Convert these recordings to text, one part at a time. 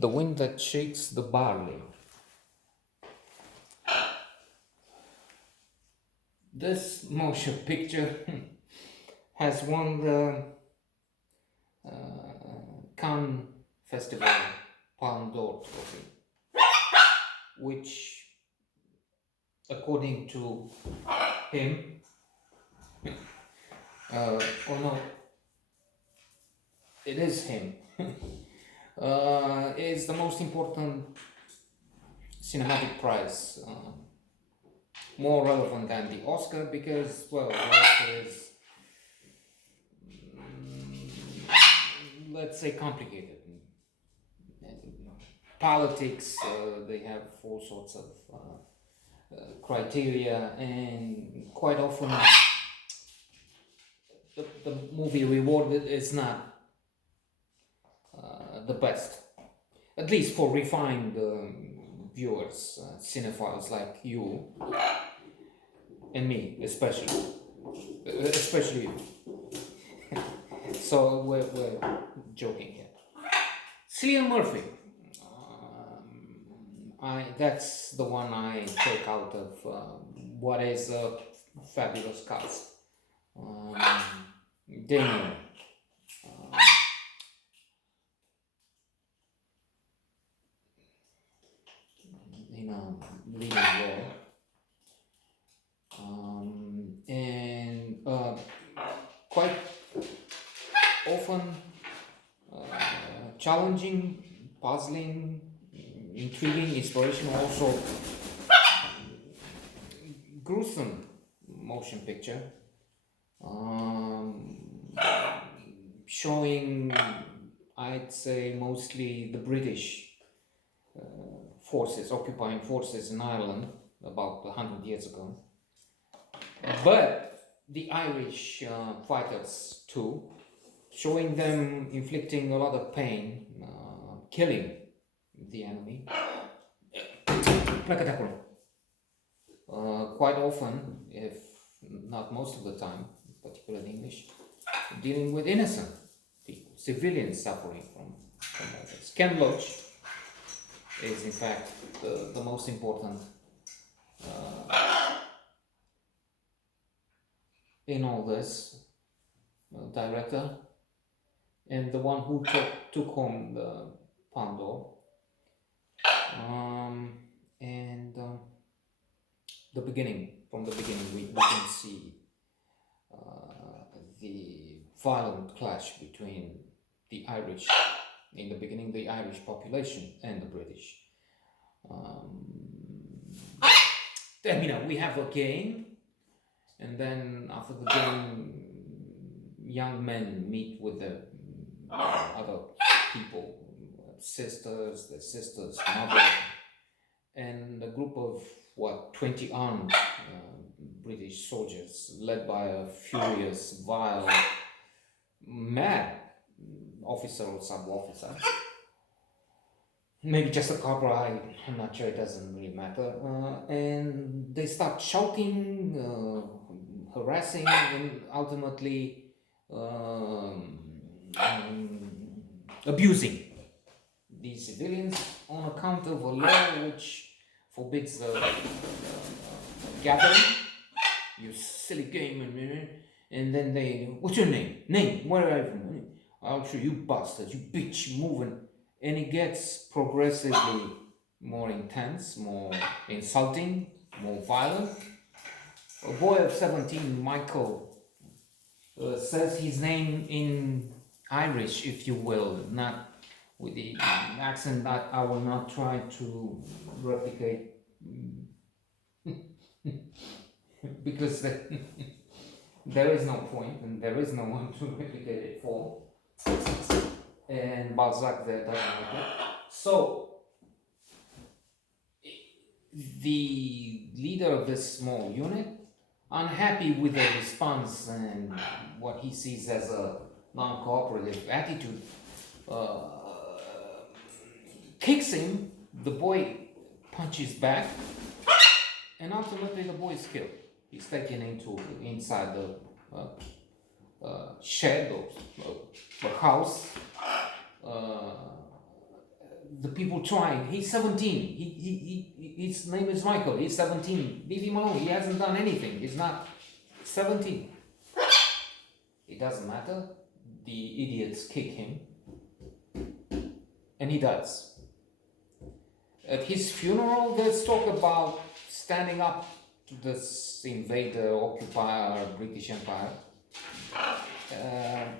The wind that shakes the barley. This motion picture has won the Cannes Festival Palme d'Or trophy, which, according to him, oh no, it is him, is the most important cinematic prize, more relevant than the Oscar because, well, the Oscar is, let's say, complicated. Politics, they have all sorts of criteria, and quite often the movie rewarded is not the best, at least for refined viewers, cinephiles like you and me, especially you. So we're joking here. Cillian Murphy. That's the one I take out of what is a fabulous cast. Damien, in a leading role, and quite often challenging, puzzling, intriguing, inspirational, also gruesome motion picture, showing, I'd say, mostly the British forces, occupying forces in Ireland about 100 years ago, but the Irish fighters too, showing them inflicting a lot of pain, killing the enemy. Quite often, if not most of the time, particularly in English, dealing with innocent people, civilians suffering from all this. Ken Loach is in fact the most important in all this, director, and the one who took home the Palme d'Or. And from the beginning, we can see the violent clash between the Irish, in the beginning, the Irish population and the British. We have a game, and then after the game, young men meet with the other people, their sisters, mother, and a group of 20 armed British soldiers, led by a furious, vile, mad officer or sub-officer. Maybe just a corporal, I'm not sure, it doesn't really matter. And they start shouting, harassing, and ultimately abusing these civilians on account of a law which forbids gathering. You silly game, and then they, what's your name? Where are you from? I'll show you bastards, you bitch, moving. And it gets progressively more intense, more insulting, more violent. A boy of 17, Michael, says his name in Irish, if you will, not with the accent that I will not try to replicate because there is no point and there is no one to replicate it for. And Balzac there doesn't like it. So the leader of this small unit, unhappy with the response and what he sees as a non-cooperative attitude, kicks him. The boy punches back, and ultimately the boy is killed. He's taken inside the shed or the house. the people trying. He's 17. His name is Michael. He's 17. Leave him alone. He hasn't done anything. He's not 17. It doesn't matter. The idiots kick him. And he does. At his funeral, there's talk about standing up to this invader, occupier, British Empire.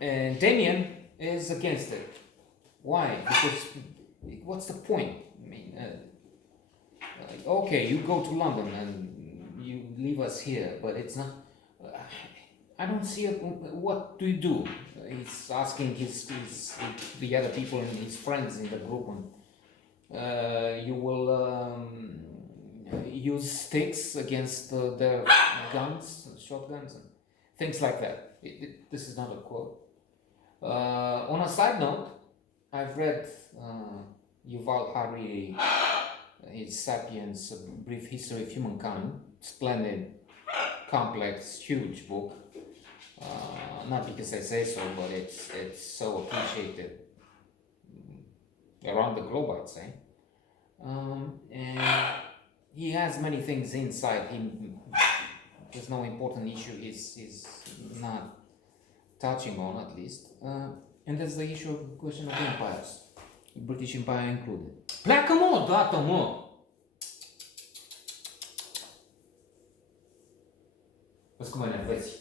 And Damien is against it. Why? Because what's the point? I mean, okay, you go to London and you leave us here, but it's not. I don't see it. What do you do? He's asking the other people and his friends in the group, and you will use sticks against their guns, shotguns, and things like that. This is not a quote. On a side note, I've read Yuval Harari, his *Sapiens: A Brief History of Humankind*. Splendid, complex, huge book. Not because I say so, but it's so appreciated around the globe, I'd say. And he has many things inside him. There's no important issue he's not touching on, at least. And there's the issue of question of empires, British Empire included. Pleacă, mă, dată, mă! Vezi cum mă enervezi.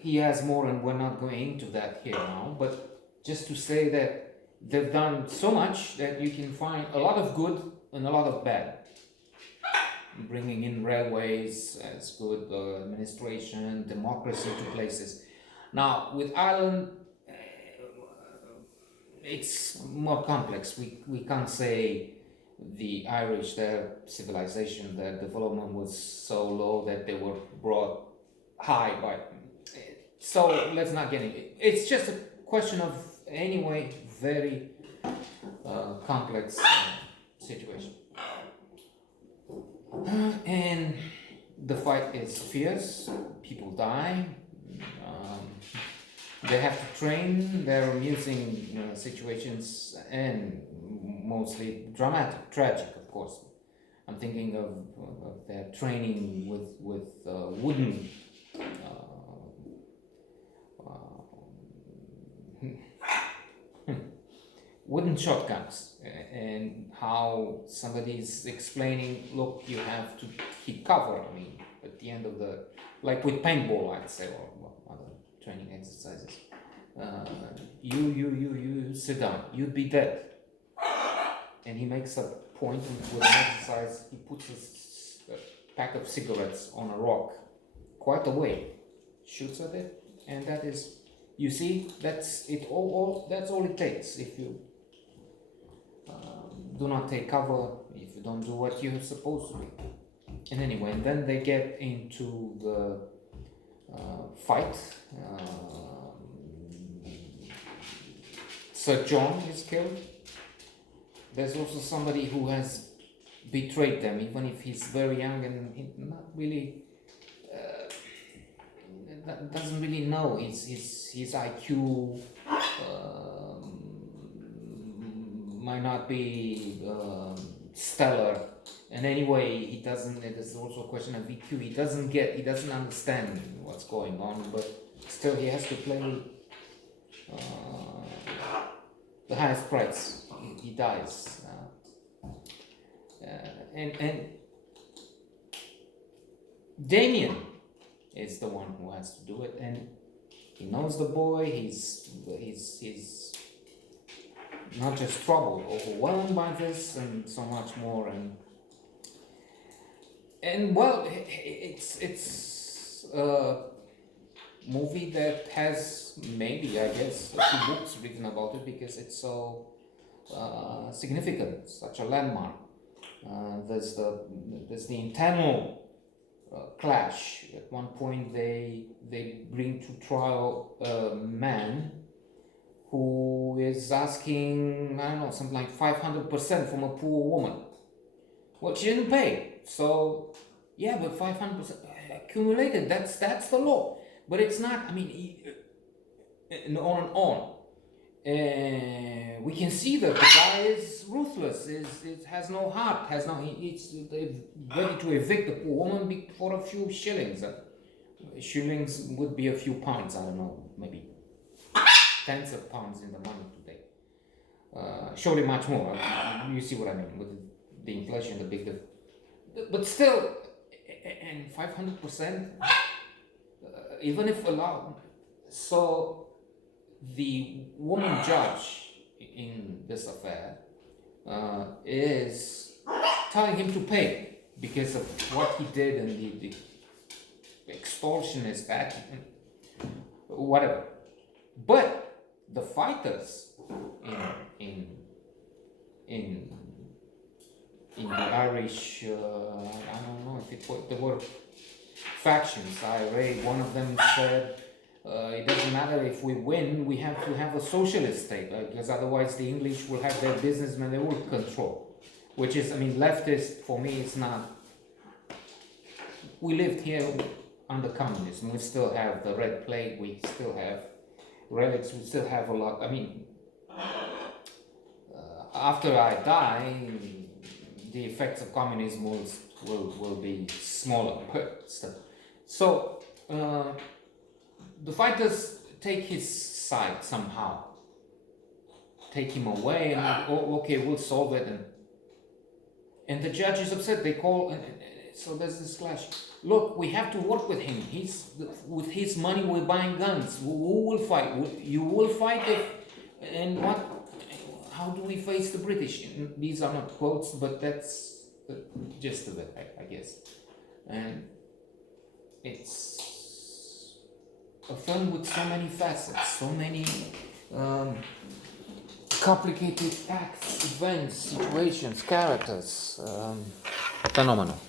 He has more, and we're not going into that here now, but just to say that they've done so much that you can find a lot of good and a lot of bad. Bringing in railways as good, administration, democracy to places. Now, with Ireland, it's more complex. We can't say the Irish, their civilization, their development was so low that they were brought high by. So let's not get into it. It's just a question of, anyway, very complex situation. And the fight is fierce. People die. They have to train. There are amusing situations and mostly dramatic, tragic, of course. I'm thinking of their training with wooden wooden shotguns, and how somebody's explaining, look, you have to keep cover. I mean, at the end of the, like with paintball, I'd say, or other training exercises. You sit down, you'd be dead. And he makes a point with an exercise. He puts a pack of cigarettes on a rock, quite a way, shoots at it, and that is, you see, that's it. That's all it takes. If you do not take cover, if you don't do what you're supposed to do. And anyway, and then they get into the fight. Sir John is killed. There's also somebody who has betrayed them, even if he's very young and not really doesn't really know his IQ might not be stellar, and anyway he doesn't. There's also a question of EQ. He doesn't understand what's going on, but still he has to play the highest price. He dies, and Damien is the one who has to do it, and he knows the boy. He's not just troubled, overwhelmed by this, and so much more, and well, it's a movie that has maybe, I guess, a few books written about it because it's so significant, such a landmark. There's the internal clash. At one point, they bring to trial a man who is asking, I don't know, something like 500% from a poor woman. Well, she didn't pay, so yeah, but 500%. accumulated. That's the law. But it's not. I mean, and on and on. We can see that the guy is ruthless. Is has no heart. Has no. It's ready to evict the poor woman for a few shillings. Shillings would be a few pounds. I don't know, maybe tens of pounds in the money today. Surely much more. You see what I mean with the inflation, the big. But still, and 500%, even if allowed. So the woman judge in this affair is telling him to pay because of what he did and the extortionist act, whatever. But the fighters in the Irish, I don't know if there were factions. IRA, one of them said, it doesn't matter if we win, we have to have a socialist state, because otherwise the English will have their businessmen, they will control. Which is, I mean, leftist, for me, it's not. We lived here under communism, we still have the Red Plague, we still have relics, we still have a lot. I mean, after I die, the effects of communism will be smaller, but still. So, the fighters take his side somehow, take him away, and okay, we'll solve it. And the judge is upset. They call, and so there's this clash. Look, we have to work with him. With his money, we're buying guns. Who will fight? You will fight and what? How do we face the British? These are not quotes, but that's the gist of it, I guess. And it's a film with so many facets, so many complicated acts, events, situations, characters. Phenomenal.